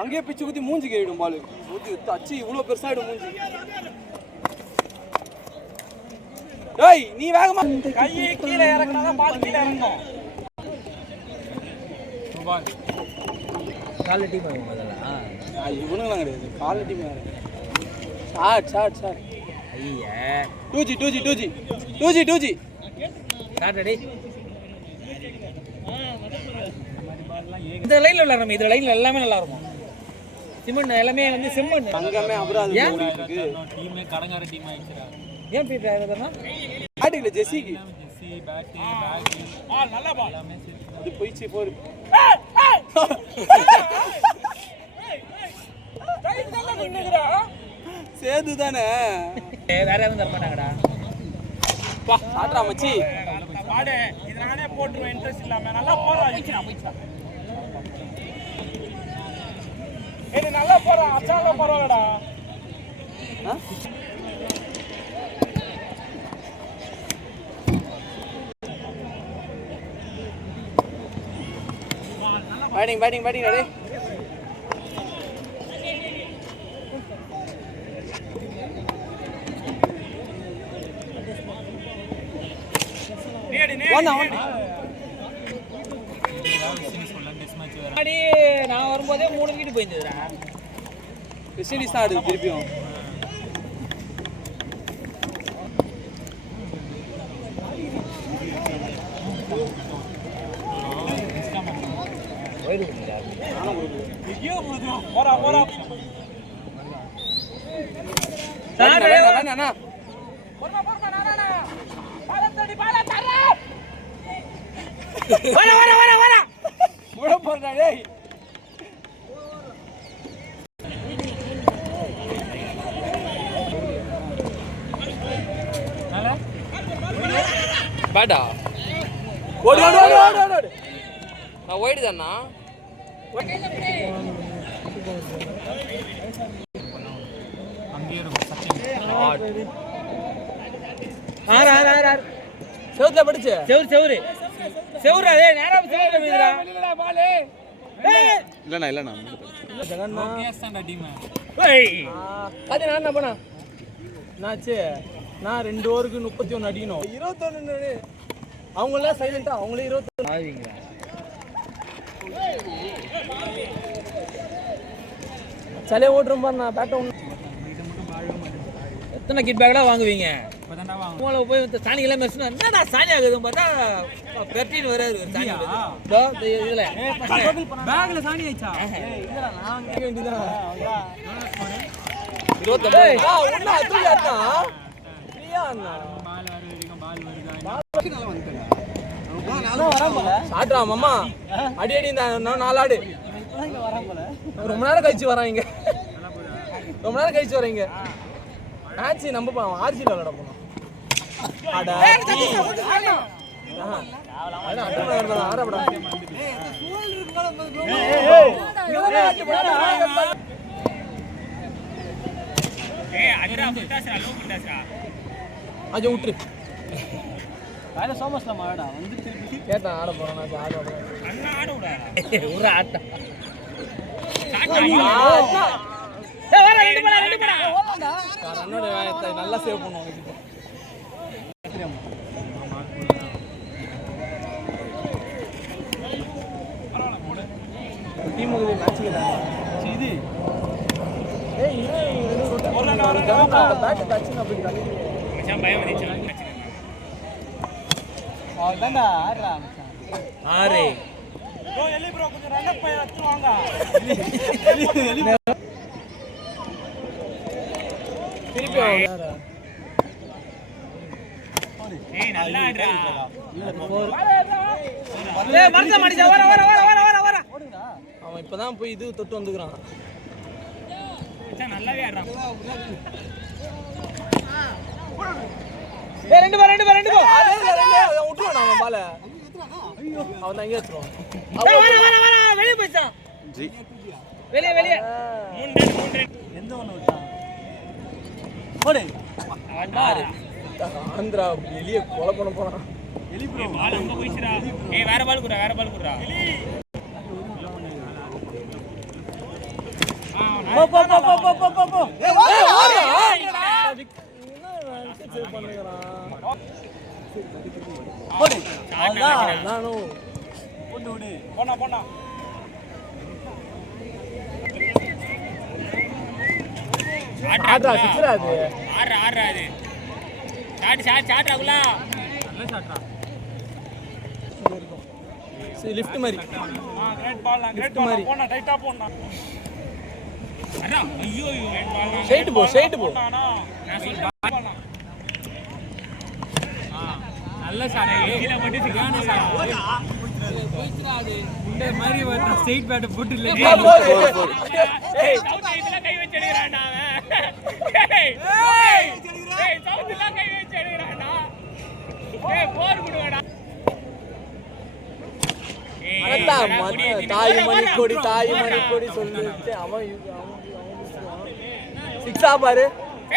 அங்கே பிச்சு குத்தி மூஞ்சி கேடும் பாலு அச்சு இவ்வளவு பெருசாயிடும் மூஞ்சி. டேய் நீ வேகமா கையை கீழே இறக்குனாதான் பால் கீழே இறங்கும். குவாலிட்டி பாருங்க முதல்ல. இவனுங்கலாம் கிடையாது குவாலிட்டி மேல. ஷாட் ஐயா 2G ஷாட் அடி. இந்த லைன்ல விளையாடுறோம். இந்த லைன்ல எல்லாமே நல்லா இருக்கும். சிமெண்ட் எல்லாமே வந்து செம்மண் தங்கமே அபராதம் இருக்கு. டீமே கடங்கார டீம் ஆயிடுச்சுடா. ஏன் பீட் ஆயிரதனா ஆடில ஜெசி பேட் பால் நல்ல பால் அது போயிச்சு போடு. டைட் நல்லா நின்னுடா. சேது தானே வேற யாரும் தர மாட்டாங்கடா. பா ஆட்றா மச்சி பாடு. இது நானே போட்டுறேன் இன்ட்ரஸ்ட் இல்லாம. நல்லா போறா இக்கினா போய்ச்சா. ஏய் நல்லா போறா அச்சால போறடா. Batting ready. நான் வரும்போதே 3 விக்கெட் போயிருந்ததுடா. வெஸ்ட் தான் ஆடுது திருப்பியும். பேட்டா ஓடு நான் ஒயிட் தானா. செவுத்துல படிச்சு செவுரு அதே நேரா செவுரு மீதுடா. இல்லண்ணா ஜெகன்னா கேஸ்டா டீம். அது நான் என்ன பண்ணா நாச்சு. நான் 2 ஓவருக்கு 31 அடிக்கணும். 21 அவங்களாம் சைலண்டா. அவங்களே 21 ஆவீங்க. சலே ஓட்றோம் பாரு. நான் பேட்ட எத்தனை கிட் பேக்டா வாங்குவீங்க? உங்களை போய் சாணிக்கெல்லாம் மெஸ்னா என்னடா சாணி ஆகுதுன்னு பார்த்தா பெர்ட்டின்னு வராரு சாணி. இதுல பேக்ல சாணி ஆயிடுச்சா? இல்லடா நான் கேட்க வேண்டியதுதான். 29 மாமா அடி அடி 4 ஆடு ரொம்ப நேரம் கழிச்சு வராங்க. மேட்ச் நம்ம ஆர்ஜில விளையாட போனோம். அஜோ விட்டுரு. காலைல சோமஸ்ல மாடா வந்து கேட்டா ஆட போறேன். நான் ஆட போறேன். அண்ணா ஆட விடாத ஒரு ஆட்டம். ஏய் வர ரெண்டு போடா ஓடடா. அண்ணோட வேகத்தை நல்லா சேவ் பண்ணுவாங்க இப்போ. பரவாயில்லை போடு. டீம் வந்து மேட்ச் கேட்டாங்க. இது ஏய் இது ஒரு பேட் டச்சிங் அப்படி தள்ளி மச்சான் பயம் வந்துச்சு. அவ்வளவுதான்டா ஆறா மச்சான். ஆறே ப்ரோ எலி ப்ரோ கொஞ்சம் ரன் அப் பண்ணி வாங்க. திருப்பி ஏய் நல்லா ஆடுறா ஏய் மறக்க மாட்டீங்க வர அவன் இப்பதான் போய் இது தொட்டு வந்துக்குறான் மச்சான் நல்லாவே ஆடுறான் ஏய் ரெண்டு போ அவன் விட்டுறான் அவன் பால அவன் அங்க ஏத்துறான் வர வெளிய போய்ச்சான் ஜி வெளிய 3 எந்த ஒண்ணு விட்டான் போடு ஆந்திரா வெளிய கொலை பண்ண போறான் எலி ப்ரோ பால் அங்க போயிச்சுடா ஏய் வேற பால் குடுறா போ ஏய் சேவ் பண்ணுங்கறான் போடு அதான் நானும் போடு விடு போனா ஆட்ரா சிக்ஸரா அது ஆட்ரா அது ஷாட் ஆகுல நல்ல ஷாட்ரா சரி லிஃப்ட் மாதிரி கிரேட் பால் போனா டைட்டா போனா அடா ஐயோ கிரேட் பால் ஸ்ட்ரைட் போ நான் சொல்றேன் நல்ல ஷாட் கீழ மட்டும் சரியான ஷாட் போயிச்சுடா இந்த மாதிரி வந்து ஸ்ட்ரைட் பேட் போட்டு இல்ல ஏய் சவுத் இதுல கை வச்சு அடிக்குறான்டா அவன் ஏய் சவுத்ல கை வச்சு அடிக்குறான்டா ஏய் போர் குடுவாடா அடடா தாய் மணி கோடி சொல்லுச்சு அவன் சிக்ஸா பாரு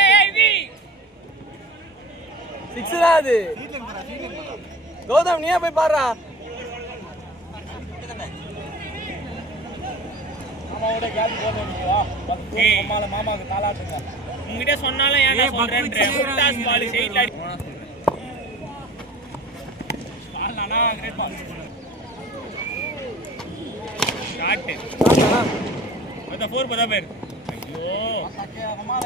ஏய் வி சிக்ஸ் தான் அது கௌதம் நீயே போய் பாருடா மாமாவோட கேப் போடுறீங்களா மாமாக்கு காலாட்டுங்க உன்கிட்ட சொன்னாலும் ஏன்டா சொல்றேன்ற ஃபுட்டாஸ் பால் சைடுல அடி பால் நானா கிரேட் பால் ஷாட் அந்த 4 பதா பேர் ஐயோ அக்கே அம்மால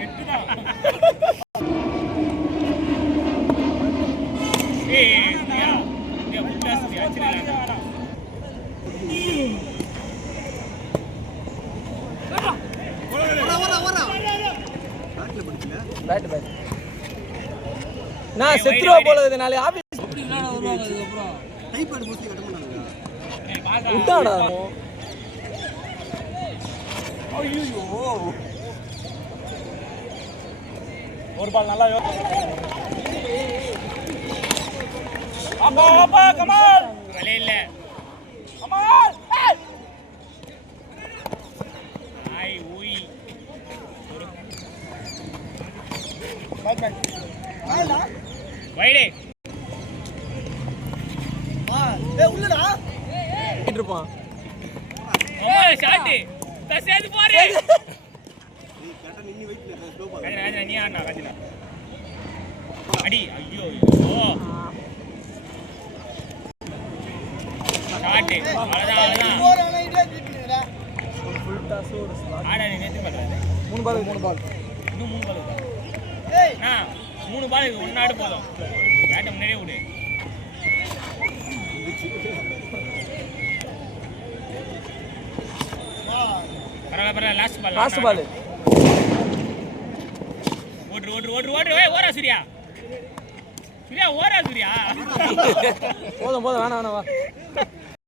வெட்டுடா ஏய் யா ஃபுட்டாஸ் அடிச்சிரலாம் பேட் நான் செத்ரோ போலது நாளை ஆபீஸ் என்னடா வருவாங்க அதுக்கு அப்புறம் டைப் போஸ்ட் கட்ட மாட்டாங்க ஏய் பாடா விட்டாடா ஐயோ ஒரு பால் நல்லா அப்பா கமால் வலே இல்ல கமால் ஐ ஊய் வைடே ஏய் உள்ளடா இருப்பான் ஏய் ஷாட் கசேது போறே ஏய் கட்ட நின்னு வெயிட்ல ஸ்லோ பால் ராஜா நீ ஆனா ராஜா அடி ஐயோ ஐயோ ஷாட் அவ்வளவுதான் போறானே இதே திட்டுறடா ஃபுல் டாஸ் ஒரு ஸ்லாட் ஆடா நீ நேத்து பண்றது 3 பால் இன்னும் 3 பால் இருக்கா ஏய் 3 பால் இருக்கு ஒண்ணு ஆடு போதும் பேட்ட முன்னாடியே விடு பரவாயில்லை லாஸ்ட் பால் ஓடு ஏய் ஓரா சூர்யா போதும் வேணாம் வா